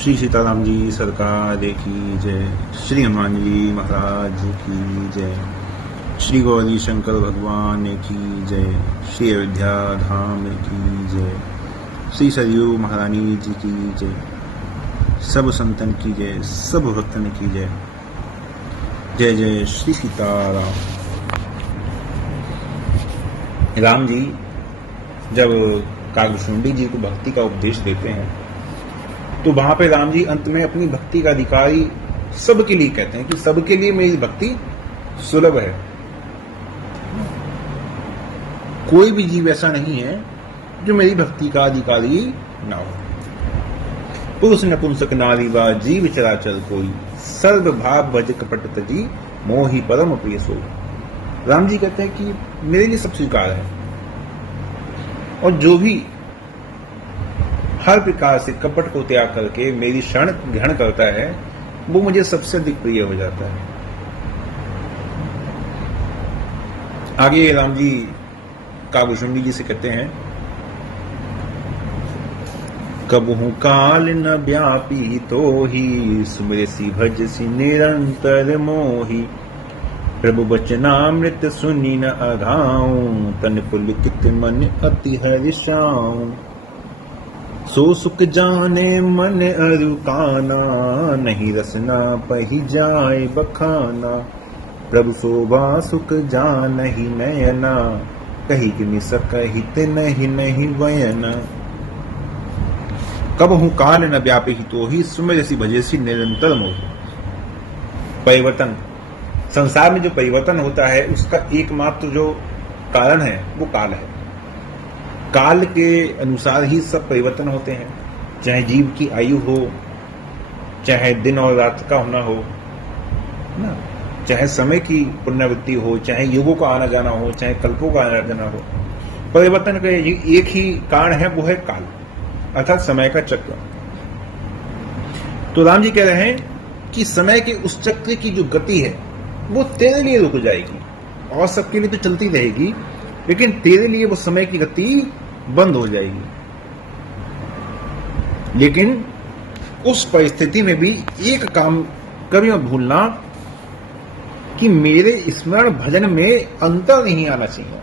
श्री सीताराम जी सरकार की जय। श्री हनुमान जी महाराज की जय। श्री गौरी शंकर भगवान की जय। श्री अयोध्या धाम की जय। श्री सरयू महारानी जी की जय। सब संतन की जय, सब भक्तन की जय। जय जय श्री सीताराम। राम जी जब कागभूषुंडी जी को भक्ति का उपदेश देते हैं तो वहां पे राम जी अंत में अपनी भक्ति का अधिकारी सबके लिए कहते हैं कि सबके लिए मेरी भक्ति सुलभ है। कोई भी जीव ऐसा नहीं है जो मेरी भक्ति का अधिकारी ना हो। पुरुष नपुंसक नारी वा जीव चराचर कोई, सर्व भाव भज कपट तजी, मोहि परम प्रिय सो। राम जी कहते हैं कि मेरे लिए सब स्वीकार है और जो भी हर प्रकार से कपट को त्याग करके मेरी शरण ग्रहण करता है वो मुझे सबसे अधिक प्रिय हो जाता है। आगे राम जी कागभूषुंडी जी से कहते हैं, कबहु काल न व्यापी तो ही, सुमिरसी भजसी निरंतर मोही। प्रभु बचनामृत सुनी न अघाऊं, तन पुलकित मन अति हर्षाऊं। सो सुख जाने मन अरुकाना, नहीं रसना पही जाए बखाना। प्रभु शोभा सुख जान ही नयना, कही कि मिस कहित नहीं नहीं वयना। कबहु काल न व्यापी तो ही, सुमिरसी भजेसी निरंतर मोह। परिवर्तन, संसार में जो परिवर्तन होता है उसका एकमात्र जो कारण है वो काल है। काल के अनुसार ही सब परिवर्तन होते हैं, चाहे जीव की आयु हो, चाहे दिन और रात का होना हो ना, चाहे समय की पुनरावृत्ति हो, चाहे युगों का आना जाना हो, चाहे कल्पों का आना जाना हो। परिवर्तन का एक ही कारण है, वो है काल अर्थात समय का चक्र। तो राम जी कह रहे हैं कि समय के उस चक्र की जो गति है वो तेरे लिए रुक जाएगी और सबके लिए तो चलती रहेगी, लेकिन तेरे लिए वो समय की गति बंद हो जाएगी। लेकिन उस परिस्थिति में भी एक काम कभी मत भूलना कि मेरे स्मरण भजन में अंतर नहीं आना चाहिए।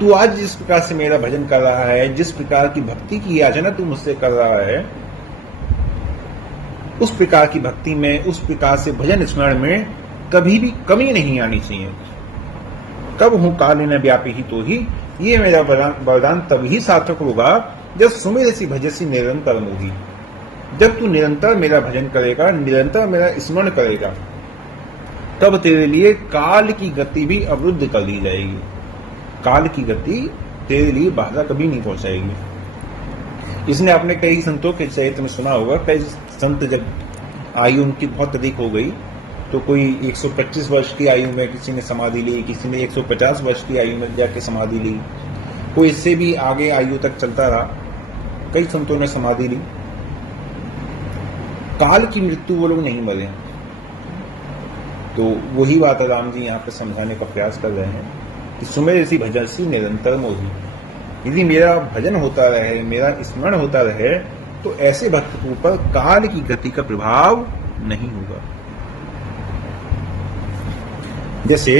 तू आज जिस प्रकार से मेरा भजन कर रहा है, जिस प्रकार की भक्ति की याचना तू मुझसे कर रहा है, उस प्रकार की भक्ति में, उस प्रकार से भजन स्मरण में कभी भी कमी नहीं आनी चाहिए। कब हूं काल न व्यापी ही तो ही, ये मेरा वरदान तभी सार्थक होगा जब सुमिरसी भजसी निरंतर मोही। जब तू निरंतर मेरा भजन करेगा, निरंतर मेरा स्मरण करेगा, तब तेरे लिए काल की गति भी अवरुद्ध कर दी जाएगी। काल की गति तेरे लिए बाधा कभी नहीं पहुंचाएगी। इसने आपने कई संतों के चरित्र में सुना होगा, कई संत जब आयु उनकी बहुत अधिक हो गई तो कोई 125 वर्ष की आयु में किसी ने समाधि ली, किसी ने 150 वर्ष की आयु में जाके समाधि ली, कोई इससे भी आगे आयु तक चलता रहा। कई संतों ने समाधि ली। काल की मृत्यु वो लोग नहीं मरे। तो वही बात राम जी यहाँ पे समझाने का प्रयास कर रहे हैं कि सुमिरसी भजसी निरंतर मोही। यदि मेरा भजन होता रहे, मेरा स्मरण होता रहे, तो ऐसे भक्त के ऊपर काल की गति का प्रभाव नहीं होगा। जैसे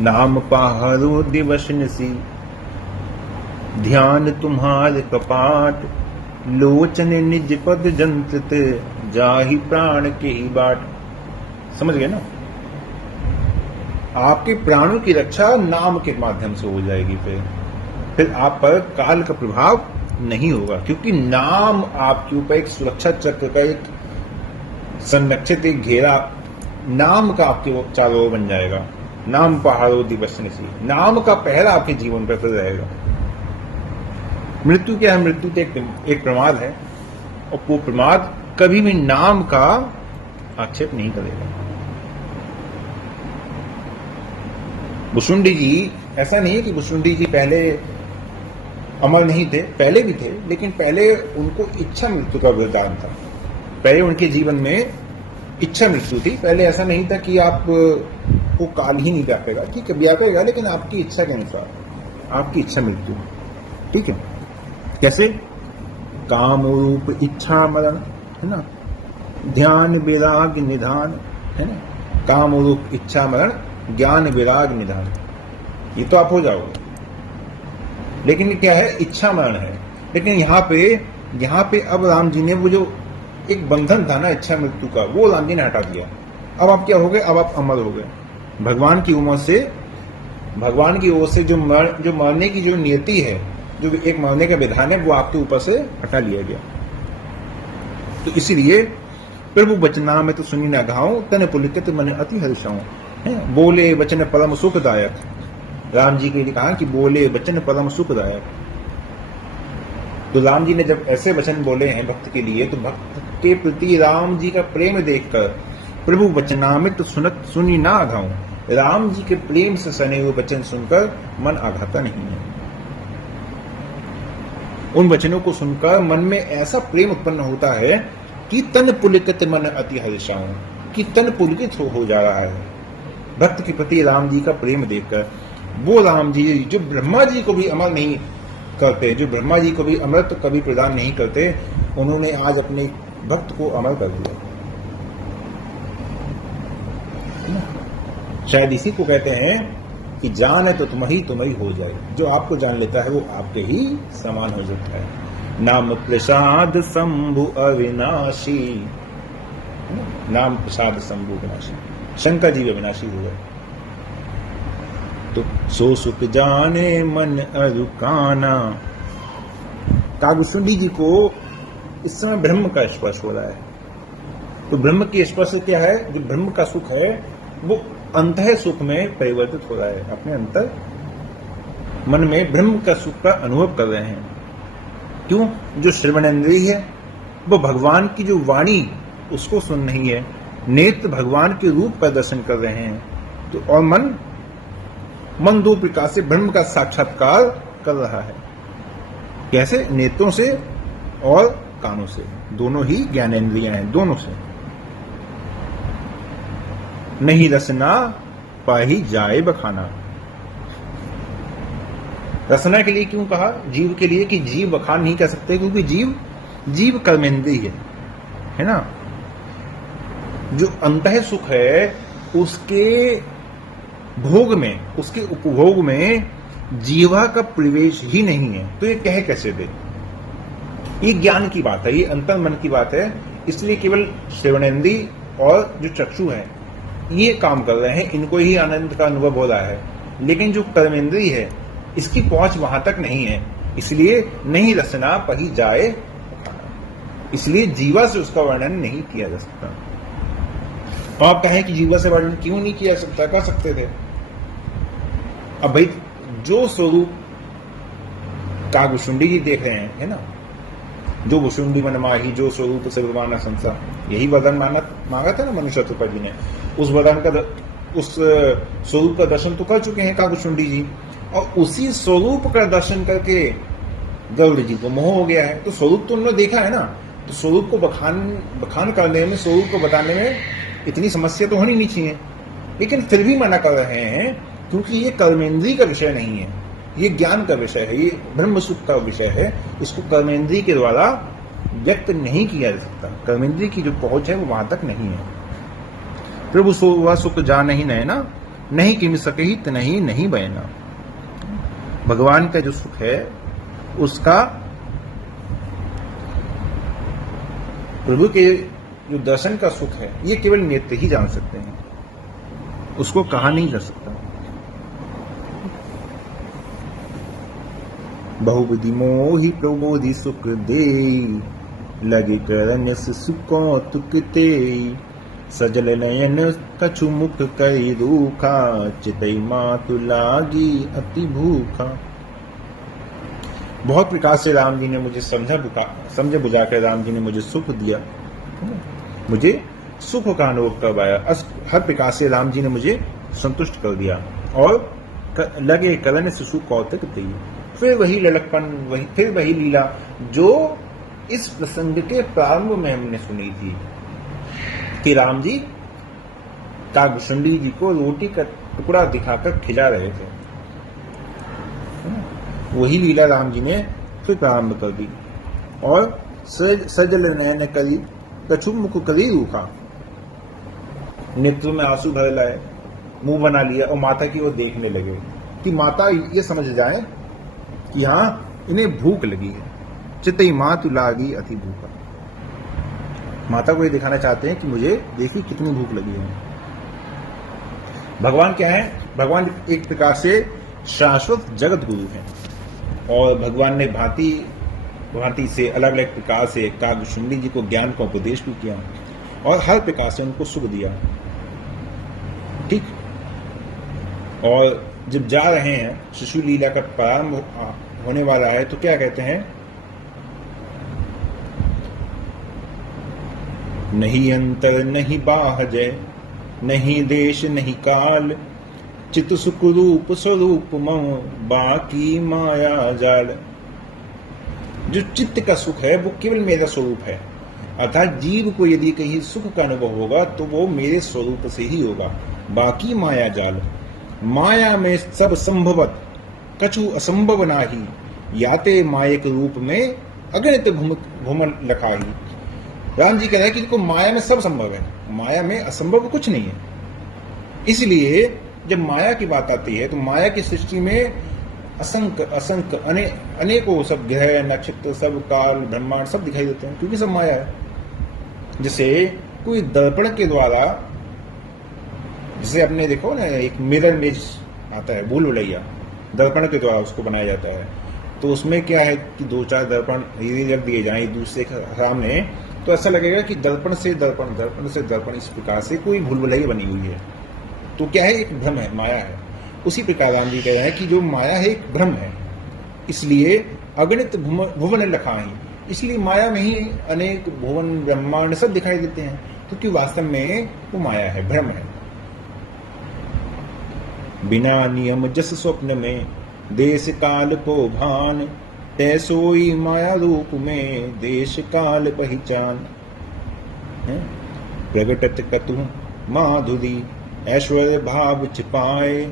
नाम पाहरो दिवस निसी, ध्यान तुम्हार कपाट। लोचन निज पद जंत्रित, जाहि प्राण के ही बाट। समझ गए ना? आपके प्राणों की रक्षा नाम के माध्यम से हो जाएगी। फिर आप पर काल का प्रभाव नहीं होगा, क्योंकि नाम आपके ऊपर एक सुरक्षा चक्र का एक संरक्षित एक घेरा नाम का आपके चारों ओर बन जाएगा। नाम पहाड़ो दिवस निसी, नाम का पहरा आपके जीवन पर रहेगा। मृत्यु क्या है? मृत्यु तो एक प्रमाद है, और वो प्रमाद कभी भी नाम का आक्षेप नहीं करेगा। भूषुंडी जी, ऐसा नहीं है कि भूषुंडी जी पहले अमर नहीं थे, पहले भी थे, लेकिन पहले उनको इच्छा मृत्यु का वरदान था। पहले उनके जीवन में इच्छा मृत्यु थी। पहले ऐसा नहीं था कि आप को काल ही नहीं व्यापेगा, ठीक है व्यापेगा, लेकिन आपकी इच्छा के अनुसार, आपकी इच्छा मृत्यु, ठीक है। कैसे? काम रूप इच्छा मरण, है ना, ध्यान विराग निधान, है ना, काम रूप इच्छा मरण ज्ञान विराग निधान, ये तो आप हो जाओगे। लेकिन ये क्या है? इच्छा मरण है। लेकिन यहाँ पे अब राम जी ने वो जो एक बंधन था ना इच्छा मृत्यु का, वो राम जी ने हटा दिया। अब आप क्या हो गए? अब आप अमर हो गए। भगवान की ओर से जो मरने की जो नियति है, जो एक मरने का विधान है, वो आपके ऊपर से हटा लिया गया। तो इसीलिए प्रभु बचना में तो सुनी ना घाऊं, तन पुलकित मन अति हर्षाऊं, है, बोले वचन परम सुखदायक। राम जी के लिए कहा कि बोले वचन परम सुखदायक। तो राम जी ने जब ऐसे वचन बोले हैं भक्त के लिए, तो भक्त के प्रति राम जी का प्रेम देखकर प्रभु वचनामित सुनी ना आघाऊं, राम जी के प्रेम से सने हुए वचन सुनकर मन आघाता नहीं है। उन वचनों को सुनकर मन में ऐसा प्रेम उत्पन्न होता है कि तन पुलकित मन अति हर्षाऊं, कि तन पुलकित हो जा रहा है भक्त के प्रति राम जी का प्रेम देखकर। वो राम जी जो ब्रह्मा जी को भी अमर नहीं करते, जो ब्रह्मा जी को भी अमृत कभी प्रदान नहीं करते, उन्होंने आज अपने भक्त को अमर कर दिया। शायद इसी को कहते हैं कि जान है तो तुम ही हो जाए। जो आपको जान लेता है वो आपके ही समान हो जाता है। नाम प्रसाद शंभु अविनाशी, नाम प्रसाद शंभु अविनाशी, शंकर जी अविनाशी हुए। तो सो सुख जाने मन अरुकाना। कागभूषुंडी जी को इस समय ब्रह्म का स्पर्श हो रहा है। तो ब्रह्म की स्पर्श क्या है? जो ब्रह्म का सुख है वो अंतः सुख में परिवर्तित हो रहा है। अपने अंतर मन में ब्रह्म का सुख का अनुभव कर रहे हैं। क्यों? जो श्रवणेंद्रिय है वो भगवान की जो वाणी उसको सुन रही है, नेत्र भगवान के रूप का दर्शन कर रहे हैं। तो और मन दो प्रकार से ब्रह्म का साक्षात्कार कर रहा है। कैसे? नेत्रों से और कानों से, दोनों ही ज्ञानेंद्रियां हैं, दोनों से। नहीं रसना पाही जाए बखाना। रसना के लिए क्यों कहा? जीव के लिए, कि जीव बखान नहीं कर सकते, क्योंकि जीव कर्मेंद्रिय है ना। जो अंतः सुख है उसके भोग में, उसके उपभोग में जीवा का प्रवेश ही नहीं है। तो ये कह कैसे दे? ये ज्ञान की बात है, ये अंतर मन की बात है। इसलिए केवल श्रवणेंद्री और जो चक्षु है ये काम कर रहे हैं, इनको ही आनंद का अनुभव हो रहा है। लेकिन जो कर्मेंद्री है इसकी पहुंच वहां तक नहीं है। इसलिए नहीं रसना पही जाए, इसलिए जीवा से उसका वर्णन नहीं किया जा सकता। तो आप कहें कि जीवा से वर्णन क्यों नहीं किया सकता? कर सकते थे। अब भाई जो स्वरूप कागभूषुंडी जी देख रहे हैं, है ना, जो भुषुंडी मन माही, जो स्वरूप सर्वमाना संसार, यही वरदान मांगा था ना मनुष्य जी ने। उस वरदान का, उस स्वरूप का दर्शन तो कर चुके हैं कागभूषुंडी जी, और उसी स्वरूप का दर्शन करके गरुड़ जी को मोह हो गया है। तो स्वरूप तो उन्होंने देखा है ना, तो स्वरूप को बखान करने में, स्वरूप को बताने में इतनी समस्या तो होनी नहीं चाहिए। लेकिन फिर भी मना कर रहे हैं, क्योंकि ये कर्मेंद्री का विषय नहीं है, ये ज्ञान का विषय है, ये ब्रह्म सुख का विषय है। इसको कर्मेंद्री के द्वारा व्यक्त नहीं किया जा सकता। कर्मेंद्री की जो पहुंच है वो वहां तक नहीं है। प्रभु वह सुख जा नहीं नैना, नहीं किम सके ही नहीं बयना। भगवान का जो सुख है उसका, प्रभु के जो दर्शन का सुख है, ये केवल नेत्र ही जान सकते हैं, उसको कहा नहीं जा सकता। बहुविधि मोहि प्रबोधि सुख दे, लगे करन सुको तुकते। सजल नयन कछु मुख कई रूखा, चितई मातु लागी अति भूखा। बहुत प्रकार से राम जी ने मुझे समझे बुझाकर राम जी ने मुझे सुख दिया, मुझे सुख का अनुभव करवाया। हर प्रकार से राम जी ने मुझे संतुष्ट कर दिया। और लगे करण शिशु कौतक दी, फिर वही लड़कपन, फिर वही लीला जो इस प्रसंग के प्रारंभ में हमने सुनी थी कि राम जी कागभूषुंडी जी को रोटी का टुकड़ा दिखाकर खिला रहे थे। वही लीला राम जी ने फिर प्रारंभ कर दी। और सजल नयन करी कछु मुख करी रूखा, नेत्र में आंसू भर लाए, मुंह बना लिया और माता की ओर देखने लगे कि माता ये समझ जाए कि हाँ इन्हें भूख लगी है। चितई मातु लागी अति भूखा, माता को ये दिखाना चाहते हैं कि मुझे देखिए कितनी भूख लगी है। भगवान क्या है? भगवान एक प्रकार से शाश्वत जगत गुरु हैं और भगवान ने भांति भांति से अलग अलग प्रकार से कागभूषुंडी जी को ज्ञान का उपदेश भी किया और हर प्रकार से उनको सुख दिया। ठीक, और जब जा रहे हैं शिशु लीला का प्रारंभ होने वाला है तो क्या कहते हैं? नहीं अंतर नहीं बाहजय, नहीं देश नहीं काल, चित सुख रूप स्वरूप मम बाकी माया जाल। जो चित्त का सुख है वो केवल मेरा स्वरूप है, अर्थात जीव को यदि कहीं सुख का अनुभव होगा तो वो मेरे स्वरूप से ही होगा। बाकी माया जाल, माया में सब संभवत कछु असंभव नाही, याते मायक रूप में अगणित भूमन लखाही। राम जी कह रहे हैं कि देखो माया में सब संभव है, माया में असंभव कुछ नहीं है। इसलिए जब माया की बात आती है तो माया की सृष्टि में असंख्य असंख्य अनेकों सब ग्रह नक्षत्र सब काल ब्रह्मांड सब दिखाई देते हैं, क्योंकि सब माया है। जैसे कोई दर्पण के द्वारा, जैसे आपने देखो ना एक मिरर इमेज आता है भूल भुलैया, दर्पण के द्वारा उसको बनाया जाता है, तो उसमें क्या है कि दो चार दर्पण यदि रख दिए जाए एक दूसरे के सामने तो ऐसा लगेगा कि दर्पण से दर्पण, दर्पण से दर्पण, इस प्रकार से कोई भूल भुलैया बनी हुई है। तो क्या है? एक भ्रम है, माया है। उसी प्रकार राम जी कह रहे हैं कि जो माया है एक भ्रम है, इसलिए अगणित भुवन लखाही, इसलिए माया में ही अनेक भुवन ब्रह्मांड सब दिखाई देते हैं, क्योंकि वास्तव में वो माया है, भ्रम है। बिना नियम जस स्वप्न में देश काल को भान, तैसोई माया रूप में देश काल पहचान। प्रगटत कतु माधुरी ऐश्वर्य भाव छिपाए,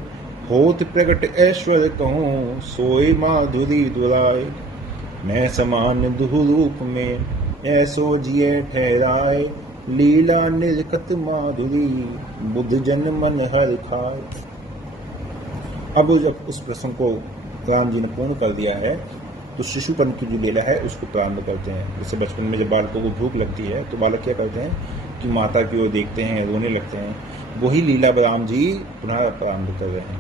होत प्रगट ऐश्वर्य कहूँ सोई माधुरी दुराए। मैं समान दुहु रूप में ऐसो जिये ठहराए, लीला निर्कत माधुरी बुद्ध जन मन हर खाए। अब जब उस प्रसंग को राम जी ने पूर्ण कर दिया है तो शिशुपन की जो लीला है उसको प्रारंभ करते हैं। जैसे बचपन में जब बालकों को भूख लगती है तो बालक क्या करते हैं कि माता की ओर देखते हैं, रोने लगते हैं। वही लीला राम जी पुनः प्रारंभ कर रहे हैं।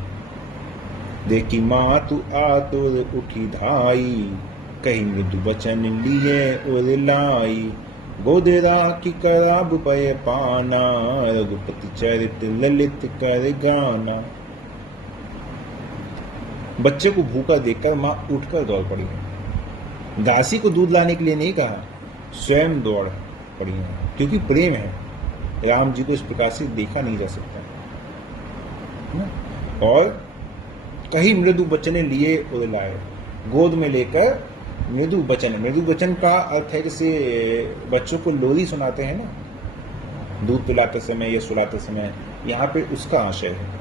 देखी मातु आतुर उठी धाई, कही मृदु वचन लिए और लाई, गोदरा की कराब पय पाना, रघुपति चरित ललित कर गाना। बच्चे को भूखा देखकर माँ उठकर दौड़ पड़ी है। दासी को दूध लाने के लिए नहीं कहा, स्वयं दौड़ पड़ी है, क्योंकि प्रेम है। राम जी को इस प्रकार से देखा नहीं जा सकता। और कहीं मृदु वचने लिए और लाए, गोद में लेकर मृदु वचन। मृदु वचन का अर्थ है जैसे बच्चों को लोरी सुनाते हैं ना, दूध पिलाते समय या सुलाते समय, यहाँ पे उसका आशय है।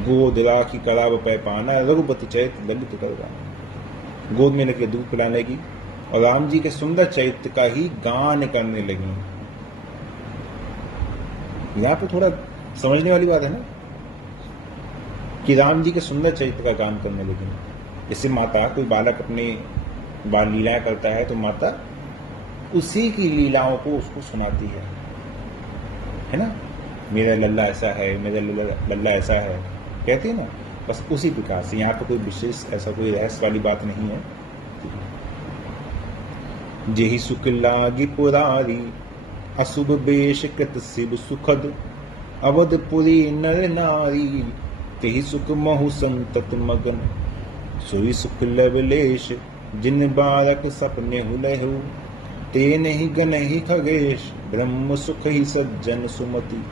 गोद राखी कराब पै पाना, रघुपति चरित्र ललित कर गाना। गोद में लेकर दूध पिलाने की और राम जी के सुंदर चरित्र का ही गान करने लगी। यहाँ पे थोड़ा समझने वाली बात है ना कि राम जी के सुंदर चरित्र का गान करने लगी। जैसे माता, कोई बालक अपने बाल लीलाएं करता है तो माता उसी की लीलाओं को उसको सुनाती है ना। मेरा लल्ला ऐसा है, मेरा लल्ला ऐसा है, कहती है ना। बस उसी प्रकार से यहाँ पर कोई विशेष ऐसा कोई रहस्य वाली बात नहीं है। जेहि सुख लागी पुरारी, अशुभ बेश कृत शिव सुखद, अवधपुरी नर नारी, तेहि सुख महु संतत मगन, सोई सुख लवलेश, जिन बालक सपने हुलहु, ते नहीं गनहि खगेश, ब्रह्म सुख ही सज्जन सुमति।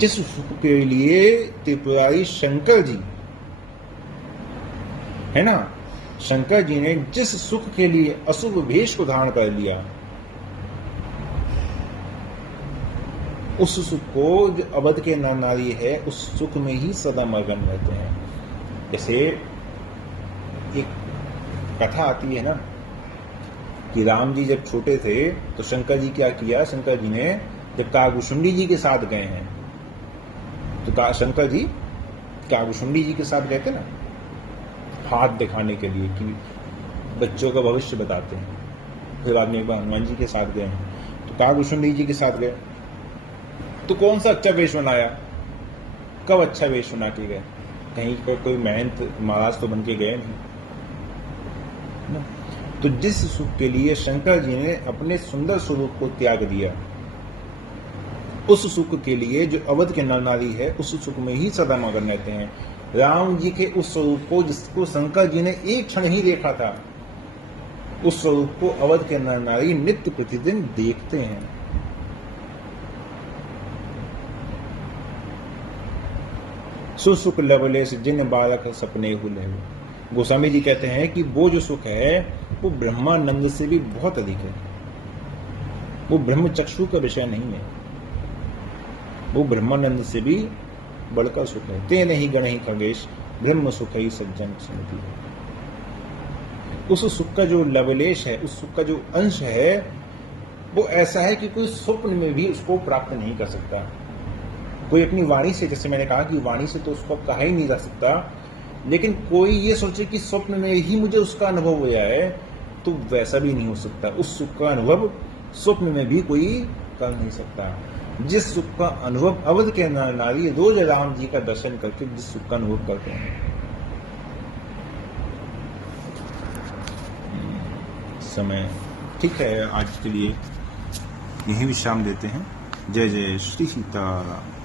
जिस सुख के लिए त्रिपुरारी शंकर जी है ना, शंकर जी ने जिस सुख के लिए अशुभ वेश को धारण कर लिया, उस सुख को जो अवध के नर नारी है उस सुख में ही सदा मगन रहते हैं। जैसे एक कथा आती है ना कि राम जी जब छोटे थे तो शंकर जी क्या किया, शंकर जी ने जब कागभूषुंडी जी के साथ गए हैं तो शंकर जी कागभूषुंडी जी के साथ गए थे ना हाथ दिखाने के लिए कि बच्चों का भविष्य बताते हैं। फिर बाद में एक बार हनुमान जी के साथ गए हैं तो कागभूषुंडी जी के साथ गए तो कौन सा अच्छा वेश बनाया, कब अच्छा वेश बना के गए, कहीं कोई महंत महाराज तो बन के गए नहीं ना। तो जिस सुख के लिए शंकर जी ने अपने सुंदर स्वरूप को त्याग दिया, उस सुख के लिए जो अवध के नर नारी है उस सुख में ही सदा मगन रहते हैं। राम जी के उस स्वरूप को जिसको शंकर जी ने एक क्षण ही देखा था, उस स्वरूप को अवध के नर नारी नित्य प्रतिदिन देखते हैं। सुसुख लवलेश जिन बालक सपने हुले। गोस्वामी जी कहते हैं कि वो जो सुख है वो ब्रह्मानंद से भी बहुत अधिक है, वो ब्रह्म चक्षु का विषय नहीं है, वो ब्रह्मानंद से भी बढ़कर सुख है। ते नहीं गण ही खगेश ब्रह्म सुख ही सज्जन स्मृति। उस सुख का जो लवलेश है, उस सुख का जो अंश है वो ऐसा है कि कोई स्वप्न में भी उसको प्राप्त नहीं कर सकता। कोई अपनी वाणी से, जैसे मैंने कहा कि वाणी से तो उसको कहा ही नहीं जा सकता, लेकिन कोई ये सोचे कि स्वप्न में ही मुझे उसका अनुभव हुआ है तो वैसा भी नहीं हो सकता। उस सुख का अनुभव स्वप्न में भी कोई कर नहीं सकता। जिस सुख का अनुभव अवध के नर नारी रोज राम जी का दर्शन करके जिस सुख का अनुभव करते हैं। समय ठीक है, आज के लिए यही विश्राम देते हैं। जय जय श्री सीताराम।